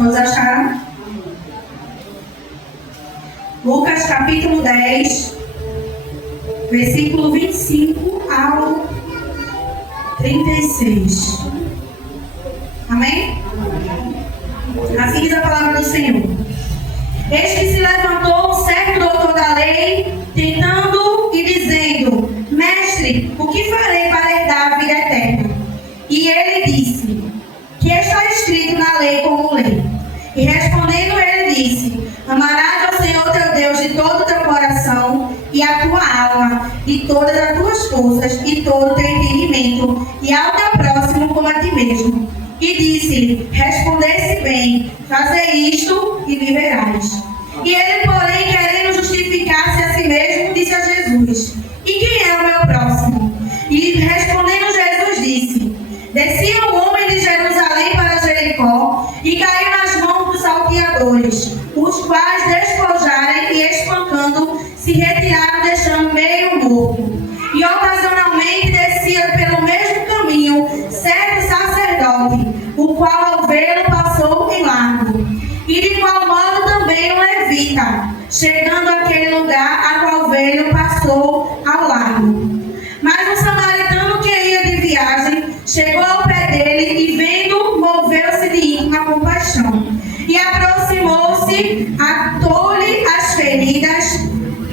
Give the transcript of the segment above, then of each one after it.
Todos acharam? Lucas capítulo 10, versículo 25 ao 36. Amém? Assim diz a palavra do Senhor. Eis que se levantou um certo doutor da lei, tentando e dizendo: Mestre, o que farei para herdar a vida eterna? E ele disse: Que está escrito na lei como lei? E respondendo ele disse: Amarás ao Senhor teu Deus de todo o teu coração, e a tua alma, e todas as tuas forças, e todo o teu entendimento, e ao teu próximo como a ti mesmo. E disse-lhe: Respondeste bem, fazei isto e viverás. E ele, porém, querendo justificar-se a si mesmo, disse a Jesus: E quem é o meu próximo? E respondendo Jesus disse: Descia um homem de Jerusalém para Jericó, e caiu nas mãos dos salteadores, os quais, despojarem e espancando, se retiraram, deixando meio morto. E ocasionalmente descia pelo mesmo caminho certo sacerdote, o qual ao vê-lo passou em largo. E de qual modo também o levita, chegando àquele lugar a qual veio, passou ao largo. Mas o samaritano que ia de viagem chegou ao pé dele e, vendo, moveu-se de íntima compaixão. E aproximou-se, atou-lhe as feridas,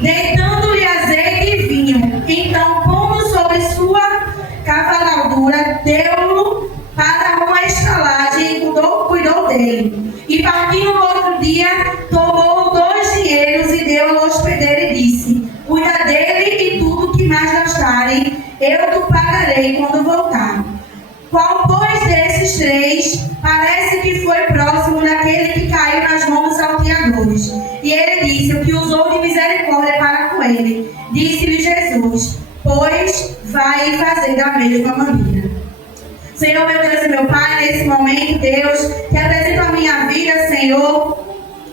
deitando-lhe azeite e vinho. Então, pondo sobre sua cavalgadura, deu-o para uma estalagem e cuidou dele. E partindo no outro dia, tomou 2 dinheiros e deu ao hospedeiro e disse: Cuida dele e tudo que mais gastarem, eu te pagarei quando voltar. Qual, pois, desses 3 parece que foi próximo daquele que caiu nas mãos dos salteadores? E ele disse: O que usou de misericórdia para com ele. Disse-lhe Jesus: Pois vai e fazei da mesma maneira. Senhor, meu Deus e meu Pai, nesse momento, Deus, te apresento a minha vida, Senhor.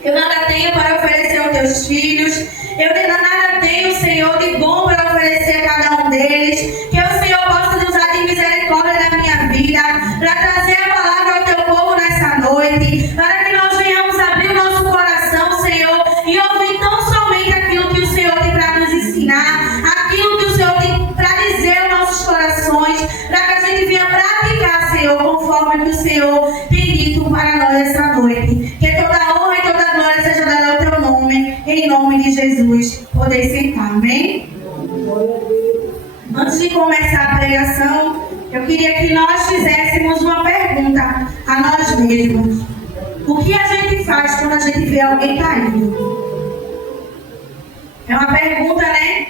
Eu nada tenho para oferecer aos teus filhos. Eu nada tenho, Senhor, de bom para oferecer a cada um deles. Que o Senhor possa usar de misericórdia na minha vida, para trazer a palavra ao teu povo nessa noite, para que nós venhamos abrir o nosso coração, Senhor, e ouvir tão somente aquilo que o Senhor tem para nos ensinar, aquilo que o Senhor tem para dizer aos nossos corações, para que a gente venha praticar, Senhor, conforme o que o Senhor tem dito para nós essa noite. Que toda a honra e toda a glória seja dada ao teu nome, em nome de Jesus. Poder sentar, amém? Antes de começar a pregação, eu queria que nós fizéssemos uma pergunta a nós mesmos. O que a gente faz quando a gente vê alguém caído? É uma pergunta, né?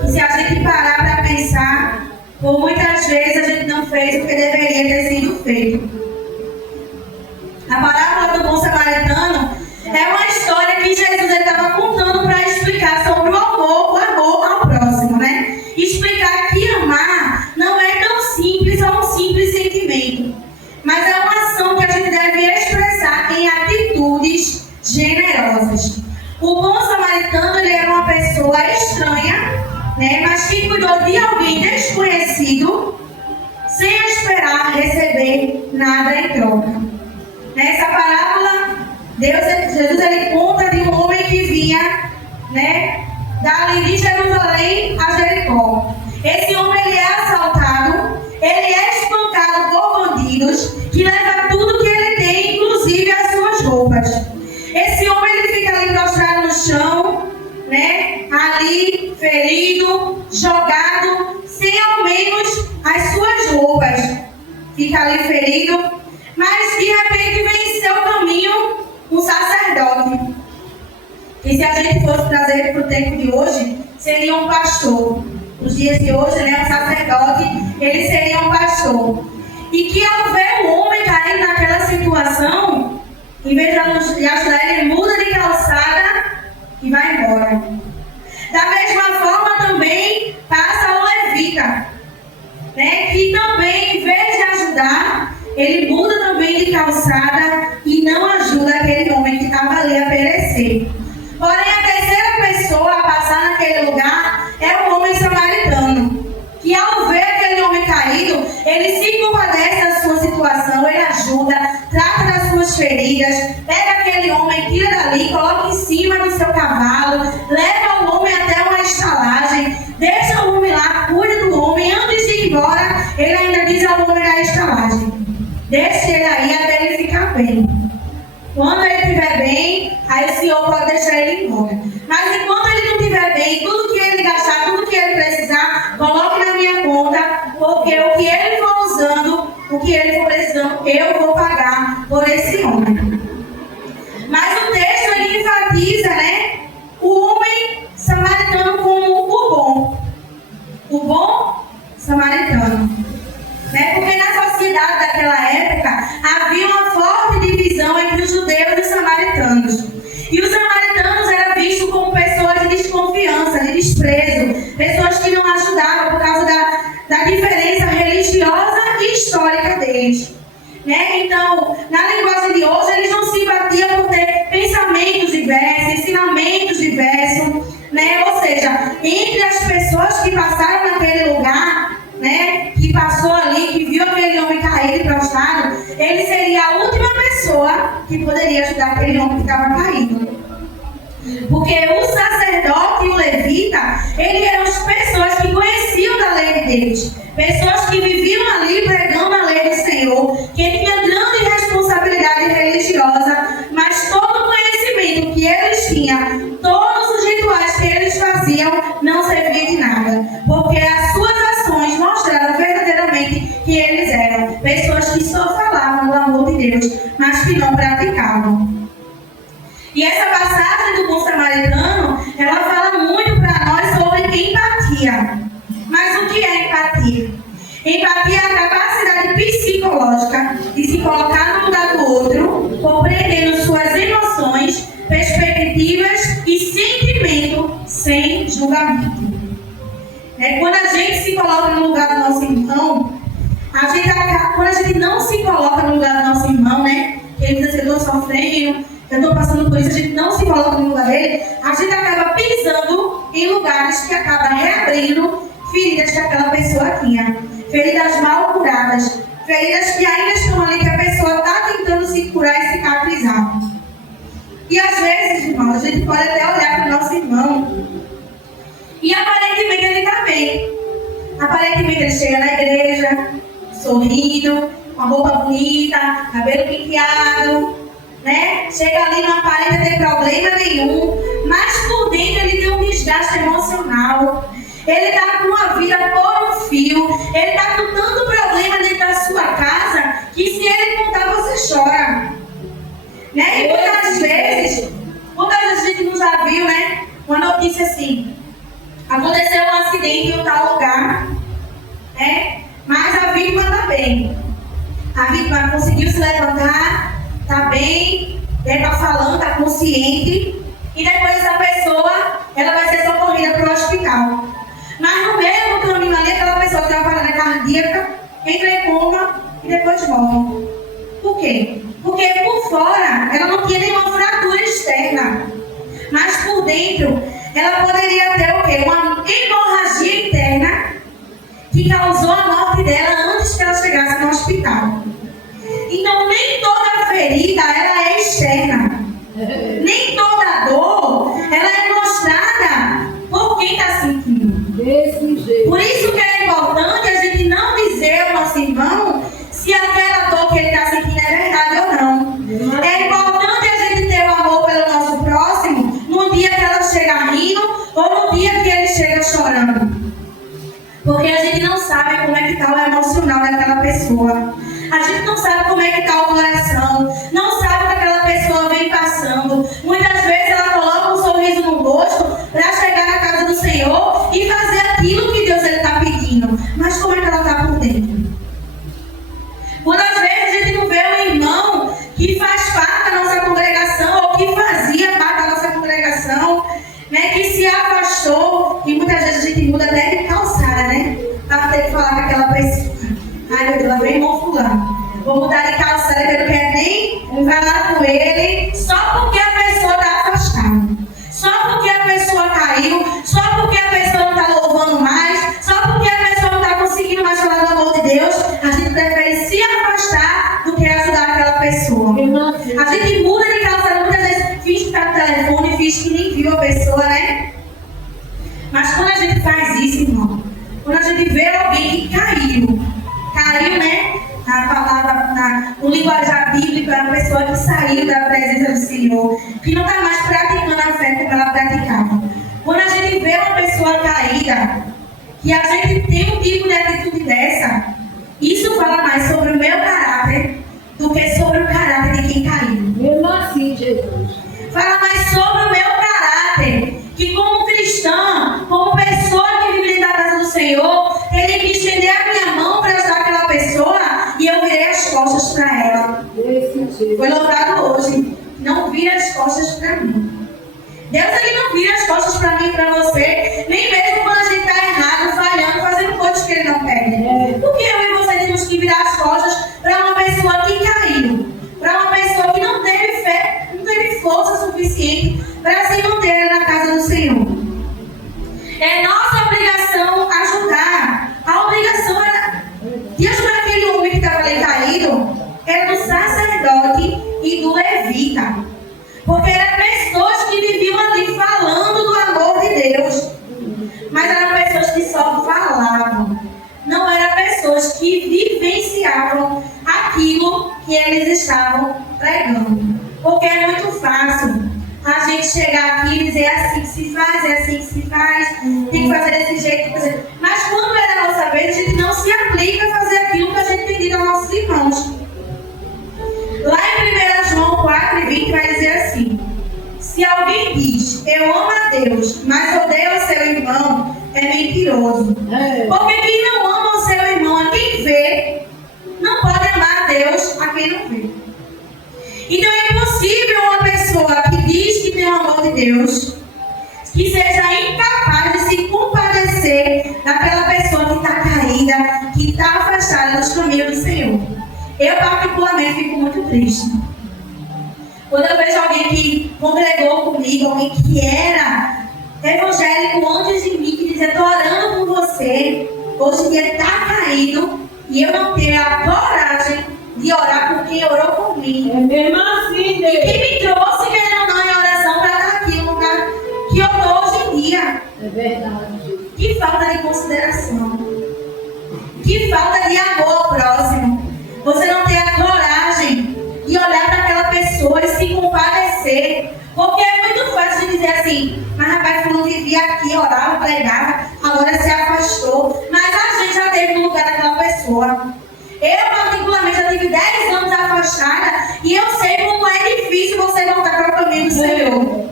Que se a gente parar para pensar, por muitas vezes a gente não fez o que deveria ter sido feito. A parábola do bom samaritano é uma história que Jesus estava contando para explicar sobre o amor ao próximo, né? Explicar que amar não é tão simples ou um simples sentimento, mas é uma ação que a gente deve expressar em atitudes generosas. O bom samaritano, ele era uma pessoa estranha, né? Mas que cuidou de alguém desconhecido sem esperar receber nada em troca. Nessa parábola, Jesus ele conta de um homem que vinha, né, dali de Jerusalém a Jericó. Esse homem ele é assaltado, ele é espancado por bandidos que levam tudo que ele tem, inclusive as suas roupas. Esse homem ele fica ali prostrado no chão, né, ali ferido, jogado, sem ao menos as suas roupas. Fica ali ferido, mas de repente vem em seu caminho um sacerdote. E se a gente fosse trazer para o tempo de hoje, seria um pastor. Nos dias de hoje, né, um sacerdote, ele seria um pastor. E que ao ver o homem cair naquela situação, em vez de ajudar ele, muda de calçada e vai embora. Da mesma forma também passa o levita, né, que também, em vez de ajudar, ele muda também de calçada e não ajuda aquele homem que estava ali a perecer. Porém, a terceira pessoa a passar naquele lugar é o homem samaritano, que ao ver aquele homem caído, ele se compadece da sua situação, ele ajuda, trata das suas feridas, ele ainda diz ao homem da estalagem: deixe ele aí até ele ficar bem. Quando ele estiver bem, aí o senhor pode deixar ele embora. Mas enquanto ele não estiver bem, tudo que ele gastar, tudo que ele precisar, coloque na minha conta, porque o que ele for usando, o que ele for precisando, eu vou pagar por esse homem. Mas o texto ele enfatiza, né, o homem samaritano como o bom samaritano. Né? Porque na sociedade daquela época havia uma forte divisão entre os judeus e os samaritanos. E os samaritanos eram vistos como pessoas de desconfiança, de desprezo, pessoas que não ajudavam por causa da diferença religiosa e histórica deles. Né? Então, na linguagem de hoje, eles não se batiam por ter pensamentos diversos, ensinamentos diversos, né? Ou seja, entre as pessoas que passaram naquele lugar, né, que passou ali, que viu aquele homem caído e prostrado, ele seria a última pessoa que poderia ajudar aquele homem que estava caído. Porque o sacerdote e o levita, eles eram as pessoas que conheciam da lei de Deus, pessoas que viviam ali pregando a lei do Senhor, que tinham grande responsabilidade religiosa, mas todo o conhecimento que eles tinham, todos os rituais que eles faziam, não servia de nada, porque as suas ações mostraram verdadeiramente que eles eram pessoas que só falavam do amor de Deus, mas que não praticavam. E essa passagem do bom samaritano, ela fala muito para nós sobre empatia. Mas o que é empatia? Empatia é a capacidade psicológica de se colocar no lugar do outro, compreendendo suas emoções, perspectivas e sentimento sem julgamento. Quando a gente se coloca no lugar do nosso irmão, quando a gente não se coloca no lugar do nosso irmão, né? Ele diz assim: eu estou sofrendo, eu estou passando por isso, a gente não se coloca no lugar dele, a gente acaba pisando em lugares que acabam reabrindo feridas que aquela pessoa tinha, feridas mal curadas, feridas que ainda estão ali, que a pessoa está tentando se curar e cicatrizar. E às vezes, irmãos, a gente pode até olhar para o nosso irmão e aparentemente ele está bem. Aparentemente ele chega na igreja, sorrindo, com a roupa bonita, cabelo penteado, né? Chega ali, não aparenta ter problema nenhum, mas por dentro ele tem um desgaste emocional. Ele está com uma vida por um fio, ele está com tanto problema dentro da sua casa que se ele contar, você chora. Né? E muitas vezes a gente não já viu, né, uma notícia assim: aconteceu um acidente em um tal lugar, né? Mas a vítima está bem. A vítima conseguiu se levantar, está bem, está falando, está consciente, e depois essa pessoa ela vai ser socorrida para o hospital. Mas no meio do caminho ali, aquela pessoa tem uma parada cardíaca, entra em coma e depois morre. Por quê? Porque por fora ela não tinha nenhuma fratura externa, mas por dentro ela poderia ter o quê? Uma hemorragia interna que causou a morte dela antes que ela chegasse no hospital. Então nem toda ferida ela é externa, nem toda dor ela é mostrada por quem está sentindo. Desse jeito. Por isso que é importante a gente não dizer ao nosso irmão se aquela dor que ele está sentindo é verdade ou não. É importante a gente ter o amor pelo nosso próximo no dia que ela chega rindo ou no dia que ele chega chorando. Porque a gente não sabe como é que está o emocional daquela pessoa. A gente não sabe como é que está o coração. Não sabe o que aquela pessoa vem passando. Muitas vezes ela coloca um sorriso no rosto para chegar na casa do Senhor e fazer aquilo que Deus está pedindo. Mas como é que ela está por dentro? Quantas vezes a gente não vê um irmão que faz parte da nossa congregação ou que fazia parte da nossa congregação, né, que se afastou, e muitas vezes a gente muda até de calçada, né? Para ter que falar com aquela pessoa: ai meu Deus, lá vem irmão fulano, vou mudar de calçada que eu não quero nem falar com ele, só porque a pessoa está afastada, só porque a pessoa caiu, só porque a pessoa não está louvando mais, só porque a pessoa não está conseguindo mais falar do amor de Deus. A gente prefere se afastar do que ajudar aquela pessoa. A gente muda de calçada, muitas vezes finge que está no telefone, finge que nem viu a pessoa, né? Mas quando a gente faz isso, irmão, quando a gente vê alguém que caiu, saiu, né? A palavra, no linguajar bíblico, é uma pessoa que saiu da presença do Senhor, que não está mais praticando a fé como ela praticava. Quando a gente vê uma pessoa caída, que a gente tem um tipo de atitude dessa, isso fala mais sobre o meu caráter do que sobre o caráter de quem caiu. Mesmo assim, Jesus. Fala mais sobre o meu caráter, que como cristã, como pessoa que vive dentro da casa do Senhor, ele que estender a minha mão para ajudar aquela pessoa e eu virei as costas para ela. Foi louvado hoje. Não vira as costas para mim. Deus ele não vira as costas para mim e para você, nem mesmo quando a gente está errado, falhando, fazendo coisas que ele não pede. Porque eu e você temos que virar as costas para uma pessoa que caiu, para uma pessoa que não teve fé, não teve força suficiente para se manter na casa do Senhor. É nossa obrigação ajudar. A obrigação era de ajudar aquele homem que estava ali caído, era do sacerdote e do levita. Porque eram pessoas que viviam ali falando do amor de Deus. Mas eram pessoas que só falavam. Não eram pessoas que vivenciavam aquilo que eles estavam pregando. Porque é muito fácil a gente chegar aqui e dizer é assim que se faz, é assim que se faz, tem que fazer desse jeito. Mas quando é a nossa vez, a gente não se aplica a fazer aquilo que a gente tem dito aos nossos irmãos. Lá em 1 João 4:20 vai dizer assim: se alguém diz, eu amo a Deus, mas odeio o seu irmão, é mentiroso. Porque quem não ama o seu irmão, a quem vê, não pode amar a Deus a quem não vê. Então é impossível uma pessoa que diz que tem o amor de Deus, que seja incapaz de se compadecer daquela pessoa que está caída, que está afastada dos caminhos do Senhor. Eu particularmente fico muito triste quando eu vejo alguém que congregou comigo, alguém que era evangélico antes de mim, que dizia, estou orando por você, hoje em dia está caído, e eu não tenho a coragem de orar por quem orou por mim. É mesmo assim, Deus. E que me trouxe, querendo ou não, em oração para estar aqui no lugar que eu estou hoje em dia. É verdade, Jesus. Que falta de consideração. Que falta de amor ao próximo. Você não tem a coragem de olhar para aquela pessoa e se compadecer. Porque é muito fácil de dizer assim, mas rapaz, fulano vivia aqui, orava, pregava, agora se afastou. Mas a gente já esteve no lugar daquela pessoa. Eu, particularmente, já tive 10 anos afastada e eu sei como é difícil você voltar para o caminho do Senhor.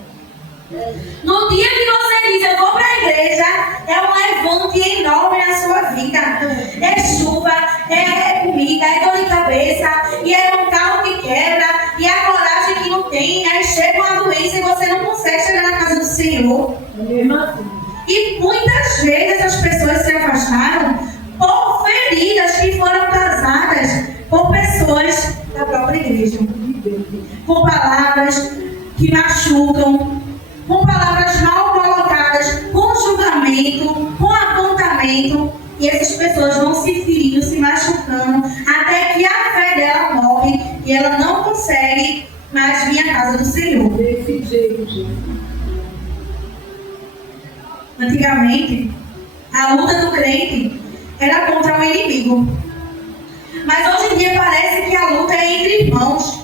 No dia que você diz, eu vou para a igreja, é um levante enorme na sua vida. É chuva, é comida, é dor de cabeça, e é um carro que quebra, e a coragem que não tem, aí chega uma doença e você não consegue chegar na casa do Senhor. E muitas vezes essas pessoas se afastaram por feridas que foram causadas por pessoas da própria igreja. Com palavras que machucam, com palavras mal colocadas, com julgamento, com apontamento, e essas pessoas vão se ferindo, se machucando, até que a fé dela morre e ela não consegue mais vir à casa do Senhor. Desse jeito, gente. Antigamente, a luta do crente era contra o inimigo. Mas hoje em dia parece que a luta é entre irmãos.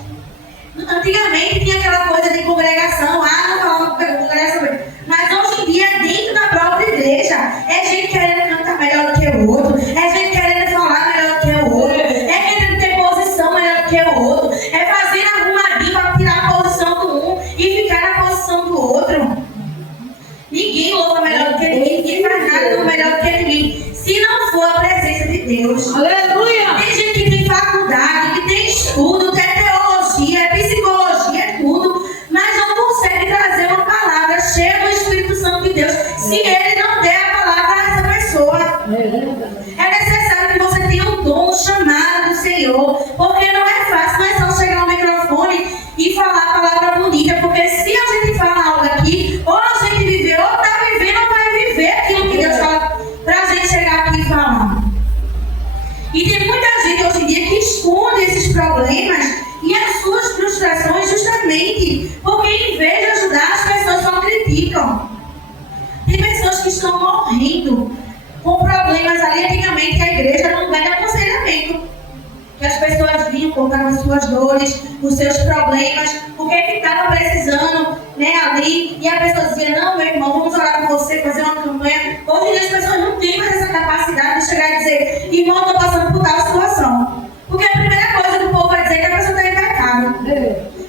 Antigamente tinha aquela coisa de congregação, não falava congregação, mas hoje em dia, dentro da própria igreja, é gente querendo cantar melhor do que o outro, é gente querendo falar melhor do que o outro, é querendo ter posição melhor do que o outro, é fazer arrumadinho para tirar a posição do um e ficar na posição do outro. Ninguém louva melhor do que ninguém, ninguém faz nada melhor do que ninguém, se não for a presença de Deus. Aleluia! Tem gente que tem faculdade, que tem estudo, que é teologia, é psicologia, é tudo, mas não consegue trazer uma palavra cheia do Espírito Santo de Deus se ele não der a palavra a essa pessoa. É necessário que você tenha o dom, o chamado do Senhor, porque não é fácil, não é só chegar ao microfone e falar a palavra bonita, porque se a gente fala algo aqui, ou a gente viveu, ou está vivendo, ou vai viver aquilo que Deus fala para a gente chegar aqui e falar. E tem muita gente hoje em dia que esconde esses problemas e as suas frustrações justamente porque, em vez de ajudar, as pessoas só criticam. Tem pessoas que estão morrendo com problemas ali. Antigamente a igreja era um lugar de aconselhamento. momento que as pessoas vinham contar as suas dores, os seus problemas, o que estava precisando, né, ali, e a pessoa dizia, não, meu irmão, vamos orar por você, fazer uma campanha. Hoje em dia as pessoas não têm mais essa capacidade de chegar e dizer, irmão, estou passando por tal situação. Porque a primeira coisa que o povo vai dizer é que a pessoa está em pecado.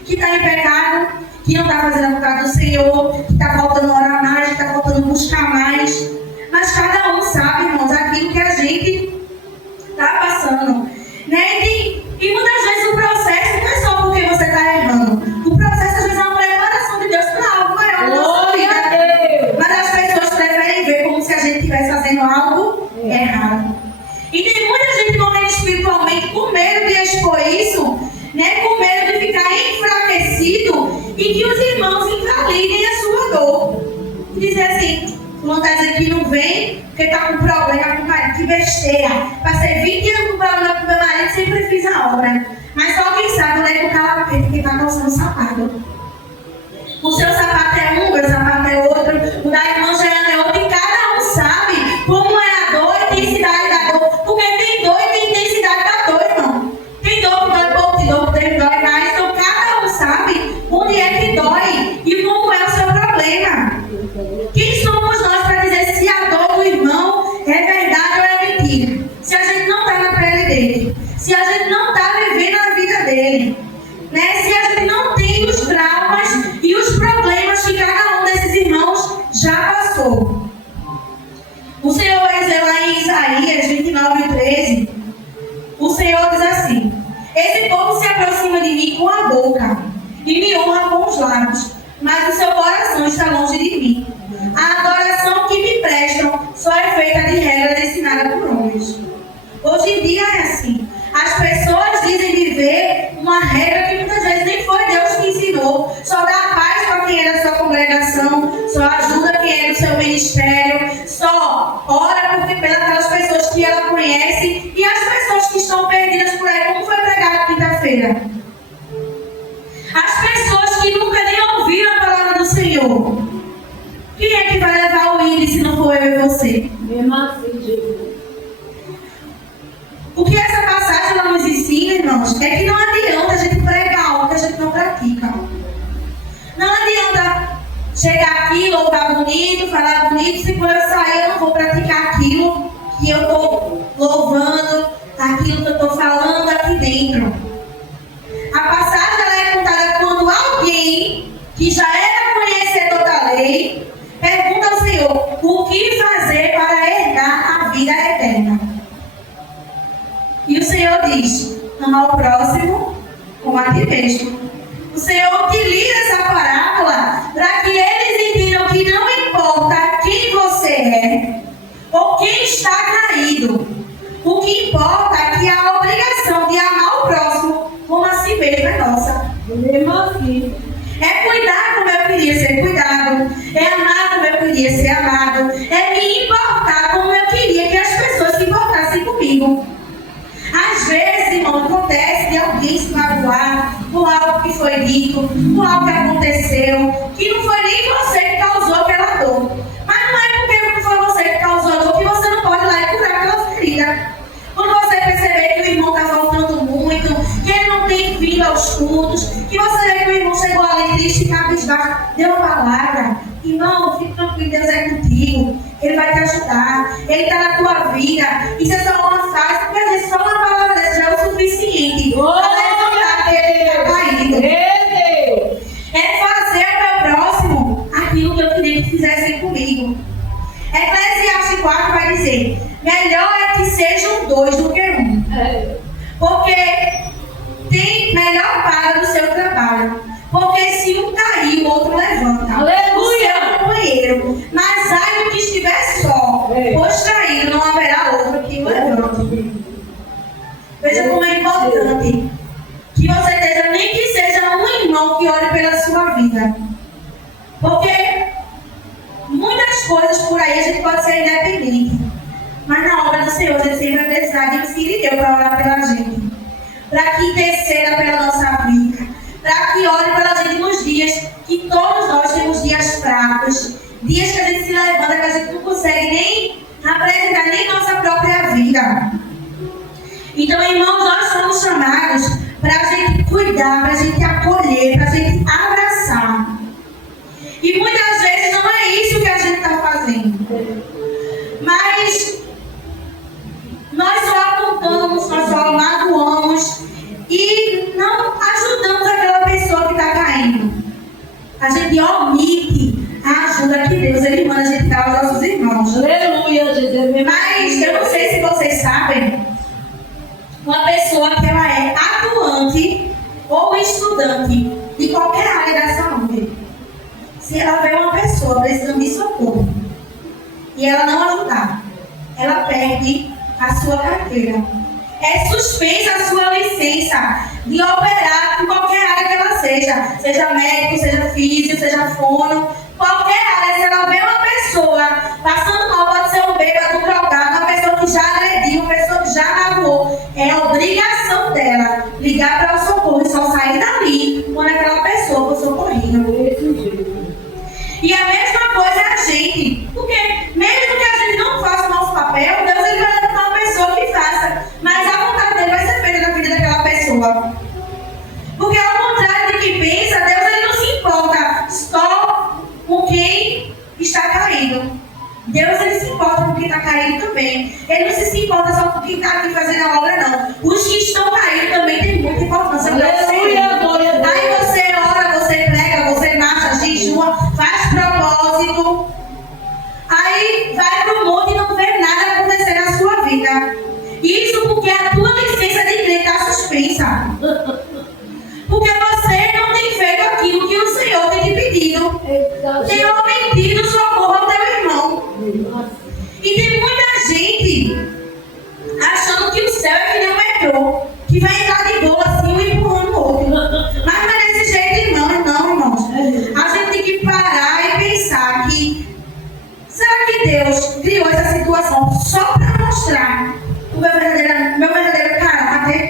Que está em pecado, que não está fazendo a vontade do Senhor, que está faltando orar mais, que está faltando buscar mais. Mas cada um sabe, irmãos, aquilo que a gente está passando. Né? E muitas vezes o processo não é só porque você está errando. O processo às vezes é uma preparação de Deus para algo maior na nossa vida. Mas as pessoas preferem ver como se a gente estivesse fazendo algo errado. E tem muita gente morrendo espiritualmente com medo de expor isso, né? Com medo de ficar enfraquecido e que os irmãos invalidem a sua dor. E dizer assim, não está dizendo que não vem porque está com problema com o marido, que besteira. Passei 20 anos com problema com o meu marido, sempre fiz a obra. Mas só quem sabe onde é que o calapete que está calçando o sapato. O seu sapato é um, o meu sapato é outro, o da irmã Jeana é outro, e cada um sabe como é a dor e a intensidade da dor. Porque tem dor e tem intensidade da dor, irmão. Tem dor que dói pouco, tem dor que dói mais. Então cada um sabe onde é que dói e como é o seu problema. Quem somos nós para dizer se a dor do irmão é verdade ou é mentira? Se a gente não está na pele dele, se a gente não está vivendo a vida dele, né? Se a gente não tem os traumas e os problemas que cada um desses irmãos já passou. O Senhor vai dizer lá em Isaías 29:13, o Senhor diz assim: esse povo se aproxima de mim com a boca e me honra com os lábios, mas o seu coração está longe de mim. A adoração que me prestam só é feita de regras ensinadas por homens. Hoje em dia é assim. As pessoas dizem viver uma regra que muitas vezes nem foi Deus que ensinou. Só dá paz para quem é da sua congregação, só ajuda quem é do seu ministério, só ora pelas pessoas que ela conhece e as pessoas que estão perdidas por aí, como foi pregado quinta-feira. As pessoas que nunca nem ouviram a palavra do Senhor. Quem é que vai levar o índice se não for eu e você? Mesmo assim, Jesus. O que essa passagem ela nos ensina, irmãos, é que não adianta a gente pregar algo que a gente não pratica. Não adianta chegar aqui, louvar bonito, falar bonito, se quando eu sair eu não vou praticar aquilo que eu estou louvando, aquilo que eu estou falando aqui dentro. A passagem ela é contada quando alguém que já era conhecedor da lei pergunta ao Senhor o que fazer para herdar a vida eterna. E o Senhor diz, ama ao próximo como a ti mesmo. O Senhor utiliza essa parábola para que eles entendam que não importa quem você é ou quem está caído. O que importa é que a obrigação de amar o próximo como a si mesmo é nossa. Mesmo assim. É cuidar como eu queria ser cuidado. É amar como eu queria ser amado. É me importar como eu queria que as pessoas se importassem comigo. Às vezes, irmão, acontece de alguém se magoar por algo que foi dito, por algo que aconteceu, que não foi nem você que causou aquela dor. Mas não é porque não foi você que causou a dor que você não pode ir lá e curar aquela ferida. Quando você perceber que o irmão está faltando muito, que ele não tem vindo aos cultos, que você vê que o irmão chegou ali triste e cabisbaixo, dê uma palavra. Irmão, fique tranquilo, Deus é contigo. Ele vai te ajudar. Ele está na tua vida. Isso é só uma fase, porque às vezes só uma palavra dessa já é o suficiente para levantar aquele que está caído. É fazer ao meu próximo aquilo que eu queria que fizessem comigo. Eclesiastes 4 vai dizer: melhor é que sejam dois do que um. Porque tem melhor paga do seu trabalho. Porque se um cair, o outro levanta. Aleluia! O seu companheiro. Mas ai do que estiver só, pois caído não haverá outro que o levante. Veja como é importante que você esteja, nem que seja um irmão que ore pela sua vida. Porque muitas coisas por aí a gente pode ser independente. Mas na obra do Senhor, a gente sempre vai precisar de um filho para orar pela gente. Para que interceda pela nossa vida. Para que ore pela gente nos dias que todos nós temos dias fracos, dias que a gente se levanta, que a gente não consegue nem apresentar nem nossa própria vida. Então, irmãos, nós somos chamados para a gente cuidar, para a gente acolher, para a gente abraçar. E muitas vezes não é isso que a gente está fazendo. Mas nós só apontamos, nós só magoamos e não ajudamos aquela pessoa que está caindo. A gente omite a ajuda que Deus ele manda a gente dar aos nossos irmãos. Aleluia, Jesus. Mas eu não sei se vocês sabem, uma pessoa que ela é atuante ou estudante de qualquer área da saúde, se ela vê uma pessoa precisando de socorro e ela não ajudar, ela perde a sua carteira. É suspensa a sua licença de operar em qualquer área que ela seja médico, seja físico, seja fono, qualquer área. Se ela vê uma pessoa passando mal, pode ser um bêbado, drogado, uma pessoa que já agrediu, uma pessoa que já magoou, é obrigação dela ligar para o socorro e só sair dali quando aquela pessoa for socorrida. E a mesma coisa é a gente, porque mesmo que a gente não faça o nosso papel, Deus ele vai levantar uma pessoa que faça, mas a vontade dele vai ser feita na vida daquela pessoa. Porque ao contrário de quem pensa, Deus ele não se importa só com quem está caído. Deus ele se importa com quem está caído também. Ele não se importa só com quem está aqui fazendo a obra, não. Os que estão caídos também têm muita importância para o Senhor. Aí você ora, você prega, você marcha, jejua, faz propósito. Aí vai para o mundo e não vê nada acontecer na sua vida. Isso porque a tua licença de crer está suspensa. Porque você não tem feito aquilo que o Senhor tem te pedido. Tem omitido socorro ao teu irmão. E tem muita gente achando que o céu é que nem um metrô, que vai entrar de boa assim, um empurrando o outro. Mas não é desse jeito, não, irmãos. A gente tem que parar e pensar que será que Deus criou essa situação só para mostrar o meu verdadeiro caráter?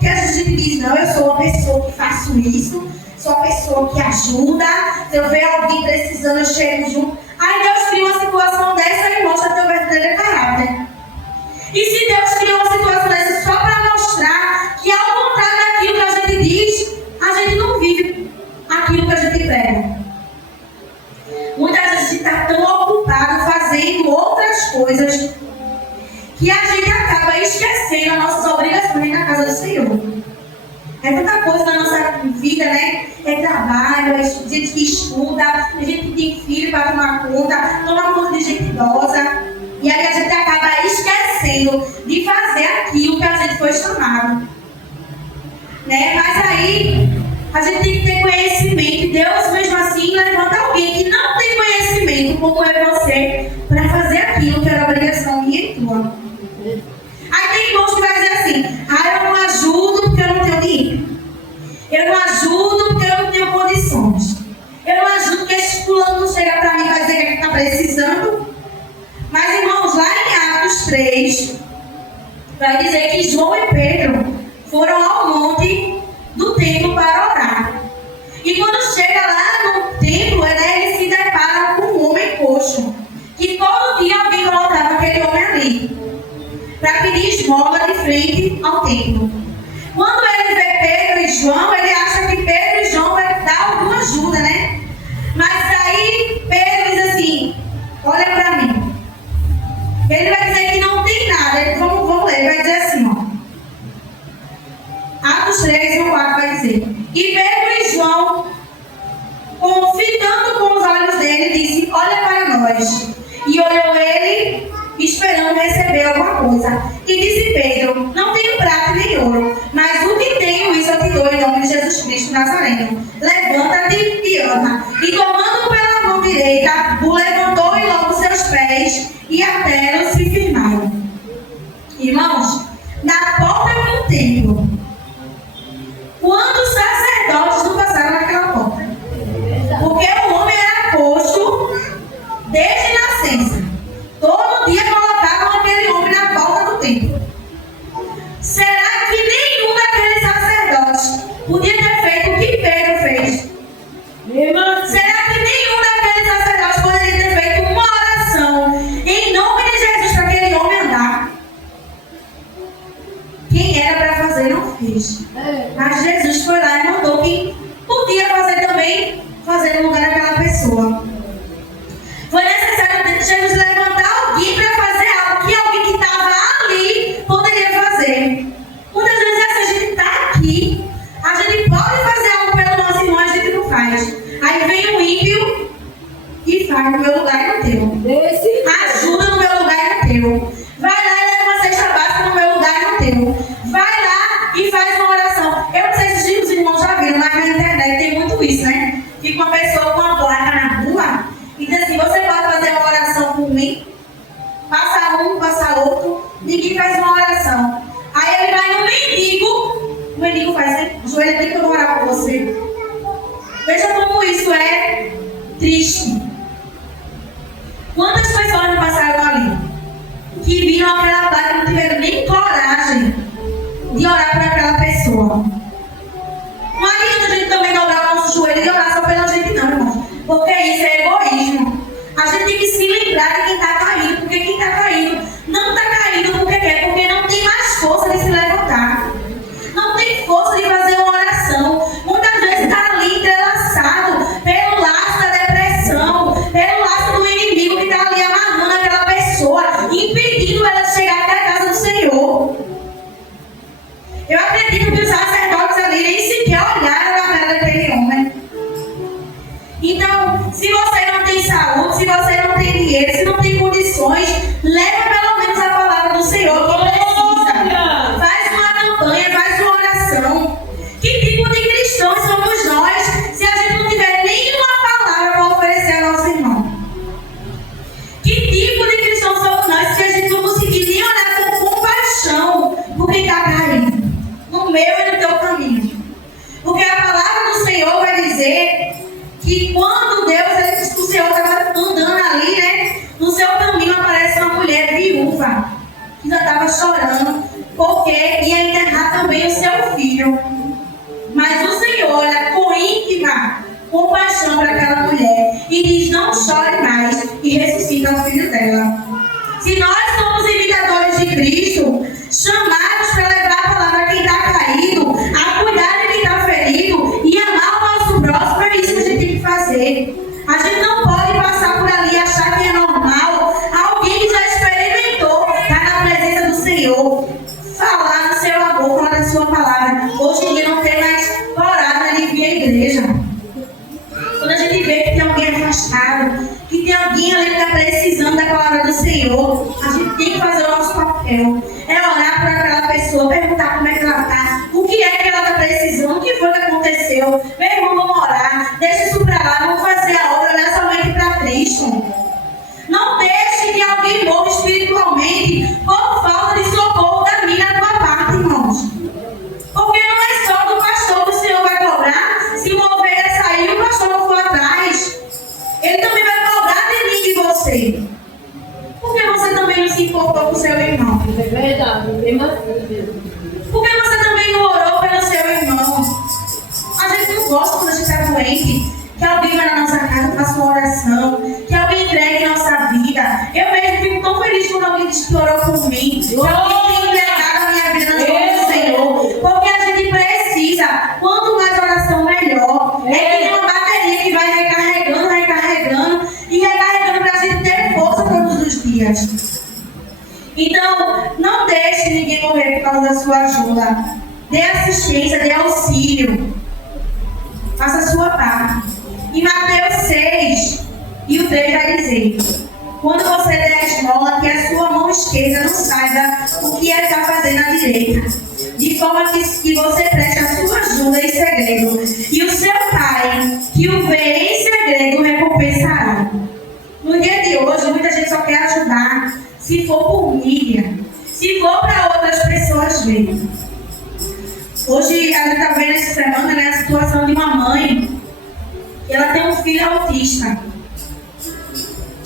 Que a gente diz, não, eu sou uma pessoa que faço isso, sou uma pessoa que ajuda, se eu ver alguém precisando, eu chego junto. Aí Deus cria uma situação dessa e mostra teu verdadeiro caráter. E se Deus criou uma situação dessa só para mostrar que ao contrário daquilo que a gente diz, a gente não vive aquilo que a gente prega. Muitas vezes a gente está tão ocupado fazendo outras coisas que a gente acaba esquecendo as nossas obrigações na casa do Senhor. É tanta coisa na nossa vida, né? É trabalho, é gente que estuda, a gente tem filho para tomar conta de gente idosa. E aí a gente acaba esquecendo de fazer aquilo que a gente foi chamado. Né? Mas aí a gente tem que ter conhecimento. Deus mesmo assim levanta alguém que não tem conhecimento, como é você, para fazer aquilo que era obrigação minha e tua. Aí tem irmãos que vai dizer assim, eu não ajudo porque eu não tenho dinheiro. Eu não ajudo porque eu não tenho condições. Eu não ajudo porque esse fulano não chega para mim e vai dizer que está precisando. Mas irmãos, lá em Atos 3, vai dizer que João e Pedro foram ao monte do templo para orar. E quando chega lá no templo, eles se deparam com um homem coxo, que todo dia alguém colocava aquele homem ali para pedir esmola de frente ao templo. Quando ele vê Pedro e João, ele acha que Pedro e João vai dar alguma ajuda, né? Mas aí Pedro diz assim, olha para mim. Ele vai dizer que não tem nada. Vamos ler, vai dizer assim, ó. Atos 3, no 4 vai dizer. E Pedro e João, fitando com os olhos dele, disse, olha para nós. E olhou ele, esperando receber alguma coisa. E disse Pedro, não tenho prata nem ouro, mas o que tenho, isso eu te dou em nome de Jesus Cristo Nazareno. Levanta-te e anda. E tomando pela mão direita, o levantou e logo seus pés e a terra se firmaram. Irmãos, na porta do templo, quantos sacerdotes não passaram naquela porta? Porque o homem era coxo desde nascença. Todo dia colocavam aquele homem na porta do templo. Será que nenhum daqueles sacerdotes podia ter feito o que Pedro fez? Será que nenhum daqueles sacerdotes poderia ter feito uma oração em nome de Jesus para aquele homem andar? fazer, não fez. Mas Jesus foi lá e mandou que podia fazer também, fazer no lugar daquela pessoa. Foi necessário Jesus levantar alguém para fazer algo que alguém que estava ali poderia fazer. Muitas vezes a gente está aqui, a gente pode fazer algo pelo nosso irmão, a gente não faz. Aí vem o ímpio e faz no meu lugar e no teu. Ajuda no meu lugar e no teu. Vai lá e leva uma cesta básica no meu lugar e no teu. Vai lá e faz uma oração. Eu não sei se os irmãos já viram, mas na internet tem muito isso, né? Fica uma pessoa com uma placa na rua e diz assim: você pode fazer uma oração por mim? Passa um, passa outro, ninguém faz uma oração. Aí ele vai no mendigo, o mendigo faz assim: joelho aqui que eu vou orar por você. Veja como isso é triste. Quantas pessoas não passaram ali que viram aquela placa e não tiveram nem coragem de orar por aquela pessoa? Não adianta a gente também dobrar o nosso joelho e orar só pela gente, não, irmãos. Porque isso é egoísmo. A gente tem que se lembrar de quem está caído, porque quem está caído não está caído porque quer, porque não tem mais força de se levantar. Não tem força de fazer uma oração. Muitas vezes está ali entrelaçado pelo laço da depressão, pelo laço do inimigo que está ali amarrando aquela pessoa, impedindo ela de chegar até a casa do Senhor. Eu acredito que os sacerdotes ali nem sequer olharam na cara daquele homem. Então, se você não tem saúde, se você não tem dinheiro, se não tem condições, leva pelo menos a palavra do Senhor que precisa. Faz uma campanha, faz uma oração. Que tipo de cristãos somos nós se a gente não tiver nenhuma palavra para oferecer ao nosso irmão? Que tipo de cristãos somos nós se a gente não conseguir nem olhar com compaixão por quem está caído no meu e no teu caminho? Porque a palavra do Senhor vai dizer que quando Deus, o Senhor estava andando ali, né, no seu caminho aparece uma mulher viúva que já estava chorando porque ia enterrar também o seu filho. Mas o Senhor olha com íntima compaixão para aquela mulher e diz: não chore mais, e ressuscita o filho dela. Se nós somos imitadores de Cristo, chamados para levar a palavra a quem está caído, a cuidar de quem está ferido e amar o nosso próximo, é isso que a gente tem que fazer. A gente não pode passar por ali e achar que é normal alguém que já experimentou estar na presença do Senhor, falar no seu amor, falar da sua palavra. Hoje em dia não tem mais coragem de vir à igreja. Quando a gente vê que tem alguém afastado, que tem alguém ali que está precisando da palavra do Senhor, a gente tem que fazer o nosso papel. É orar para aquela pessoa, perguntar como é que ela está, o que é que ela está precisando, o que foi que aconteceu. Meu irmão, vamos orar, deixa isso para lá, vamos fazer a obra, olhar somente para Cristo. Não deixe que alguém morra espiritualmente por falta de socorro da minha da tua parte, irmãos. Porque não é só do pastor que o Senhor vai cobrar. Se uma ovelha sair e o pastor não for atrás, ele também vai cobrar de mim e de você. Porque você também não se importou com o seu irmão. É verdade, tem bastante mesmo. Porque você também não orou pelo seu irmão. A gente não gosta quando a gente está doente, que alguém vai na nossa casa, faça uma oração, que alguém entregue nossa vida. Eu mesmo fico tão feliz quando alguém diz que orou por mim, que alguém tem entregado a minha vida nas mãos do Senhor. Porque a gente precisa, quanto mais oração, melhor. É que nem uma bateria que vai recarregando e recarregando para a gente ter força todos os dias. Então, não deixe ninguém morrer por causa da sua ajuda. Dê assistência, dê auxílio. Faça a sua parte. Em Mateus 6 e o 3 vai dizer: quando você der a esmola, que a sua mão esquerda não saiba o que ela está fazendo à direita, de forma que você preste a sua ajuda em segredo, e o seu Pai, que o vê em segredo, recompensará. No dia de hoje, muita gente só quer ajudar se for por mídia, se for para outras pessoas verem. Hoje a gente está vendo essa semana, né, a situação de uma mãe que ela tem um filho autista.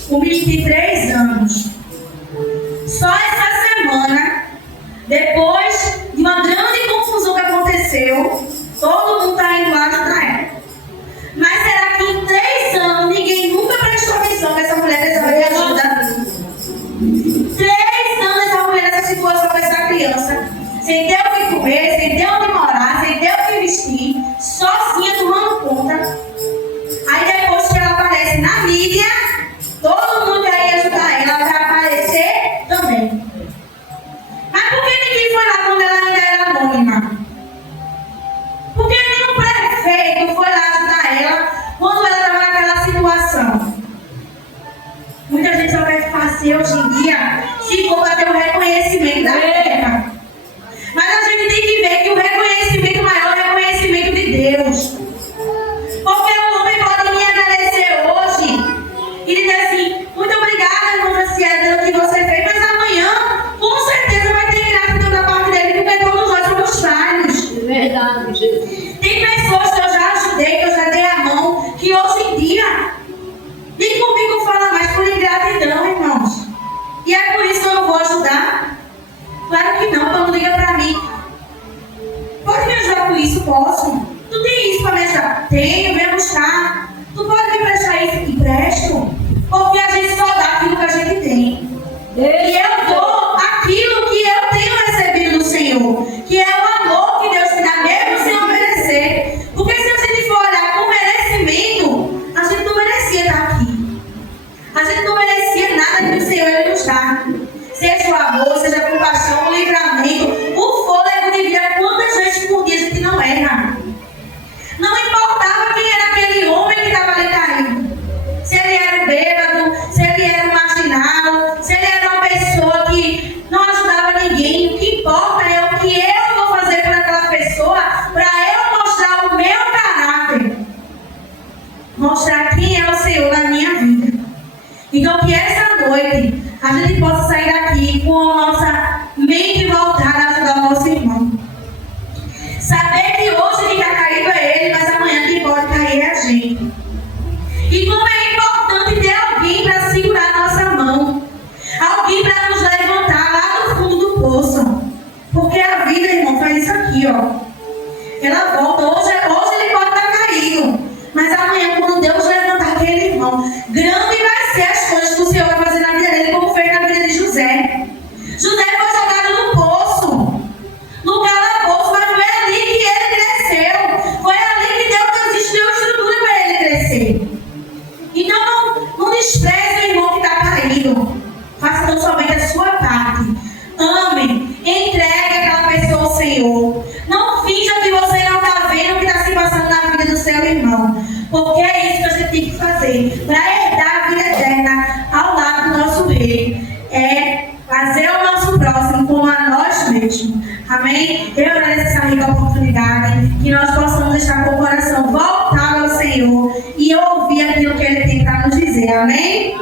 O menino tem 3 anos. Só essa semana, depois de uma grande confusão que aconteceu, todo mundo está indo lá ajudar ela. Mas será que em 3 anos ninguém nunca prestou atenção que essa mulher precisava de ajuda? 3 anos essa mulher nessa situação com essa criança, sem ter o que onde comer, sem ter onde morar, sem ter o que vestir, sozinha tomando conta. Aí depois que ela aparece na mídia, todo mundo quer ajudar ela para aparecer também. Mas por que ninguém foi lá quando ela ainda era anônima? Por que nenhum prefeito foi lá ajudar ela quando ela estava naquela situação? Muita gente só quer fazer hoje em dia se for para ter o reconhecimento da terra. Mas a gente tem que ver que o reconhecimento maior é o reconhecimento de Deus. Porque o homem pode me agradecer hoje e dizer assim: muito obrigada, irmã Franciele, pelo que você fez, mas amanhã com certeza vai ter gratidão da parte dele, porque todos nós somos falhos. Verdade, Jesus. Tem pessoas que eu já ajudei, que eu já dei a mão, que hoje em dia nem comigo fala mais por ingratidão, irmãos. E é por isso que eu não vou ajudar? Claro que não, quando liga pra mim: pode me ajudar com isso? Posso. Tu tem isso pra me ajudar? Tenho, vem buscar. Tu pode me prestar isso? Empresto. Porque a gente só dá aquilo que a gente tem. E eu dou aquilo que eu tenho recebido do Senhor, que é o amor que Deus me dá mesmo sem eu merecer. Porque se a gente for olhar com merecimento, a gente não merecia estar aqui. A gente não merecia nada que o Senhor ele nos dá. Seja o amor, seja a compaixão, o livramento, o fôlego de vida. Quantas vezes por dia a gente não erra? Não importava quem era aquele homem que estava ali caído. Se ele era um bêbado, se ele era um marginal, se ele era uma pessoa que não ajudava ninguém. O que importa é o que eu vou fazer por aquela pessoa para eu mostrar o meu caráter. Mostrar quem é o Senhor na minha vida. Então que essa noite a gente possa sair daqui com a nossa mente voltada a ajudar o nosso irmão. Saber que hoje quem está caído é ele, mas amanhã quem pode cair é a gente. E como é importante ter alguém para segurar a nossa mão. Alguém para nos levantar lá no fundo do poço. Porque a vida, irmão, faz isso aqui, ó. Ela volta. Hoje ele pode estar caído. Mas amanhã, quando Deus levantar aquele irmão, grande vai ser as coisas que o Senhor vai fazer na vida dele, como fez na vida de José. José foi jogado no poço, no calabouço, mas foi ali que ele cresceu. Foi ali que Deus deu estrutura para ele crescer. Então não despreze o irmão que está caído. Faça tão somente a sua parte. Ame, entregue aquela pessoa ao Senhor. Não finja que você não está vendo o que está se passando na vida do seu irmão. Porque é isso que a gente tem que fazer para herdar a vida eterna ao lado do nosso rei. É fazer o nosso próximo como a nós mesmos. Amém? Eu agradeço essa rica oportunidade, que nós possamos estar com o coração voltado ao Senhor e ouvir aquilo que Ele tem para nos dizer. Amém?